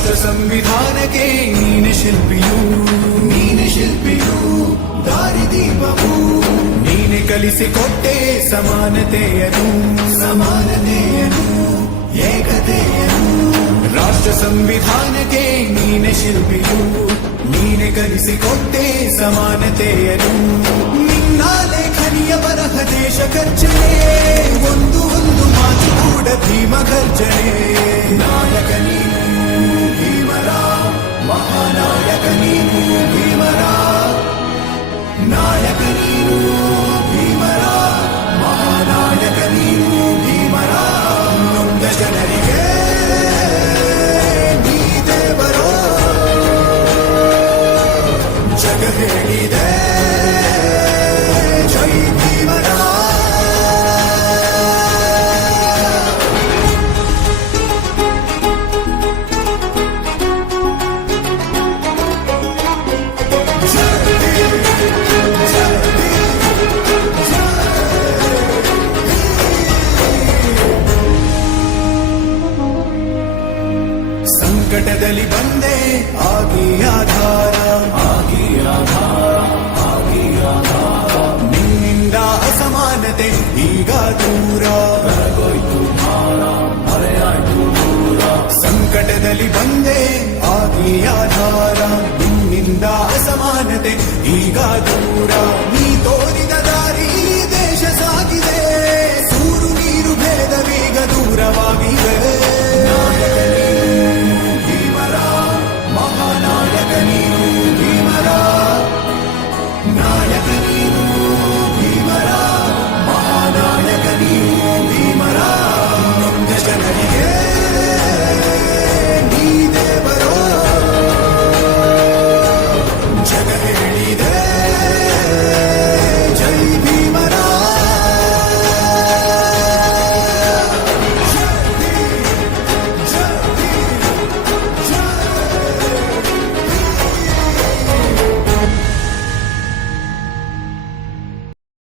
ರಾಷ್ಟ್ರ ಸಂವಿಧಾನಕ್ಕೆ ನೀನೆ ಶಿಲ್ಪಿಯು ದಾರಿದೀಪವು ನೀನೆ ಕಲಿಸಿಕೊಟ್ಟೆ ಸಮಾನತೆಯನು ಏಕತೆಯನು ರಾಷ್ಟ್ರ ಸಂವಿಧಾನಕ್ಕೆ ನೀನೆ ಶಿಲ್ಪಿಯು ನೀನೆ ಕಲಿಸಿಕೊಟ್ಟೆ ಸಮಾನತೆಯನು ನಿನ್ನ ಲೇಖನಿಯ ಬರಹ ದೇಶ ಖರ್ಚನೆ ಒಂದು ಮಾತು ಕೂಡ ಭೀಮ ಗರ್ಜನೆ ನಾಯಕ ನೀನು ಭೀಮರ ಮಹಾನಾಯಕ ನೀನು ಭೀಮರ ನಾಯಕ ನೀನು ಭೀಮರ ಮಹಾನಾಯಕ ನೀನು ಭೀಮರ ನೊಂದ ಜನರಿಗೆ ನೀ ದೇವರೋ ಜಗ ಹೇಳಿದೆ ಜೈ ಭೀಮರ ಸಂಕಟದಲ್ಲಿ ಬಂದೆ ಆಗಿ ಆಧಾರ ನಿನ್ನಿಂದ ಅಸಮಾನತೆ ಈಗ ದೂರ ಸಂಕಟದಲ್ಲಿ ಬಂದೆ ಆಗಿ ಆಧಾರ ನಿನ್ನಿಂದ ಅಸಮಾನತೆ ಈಗ ದೂರ ನೀ ತೋರಿದ ದಾರಿ ದೇಶ ಸಾಗಿದೆ ಸೂರು ನೀರು ಭೇದವೀಗ ದೂರವಾಗಿದೆ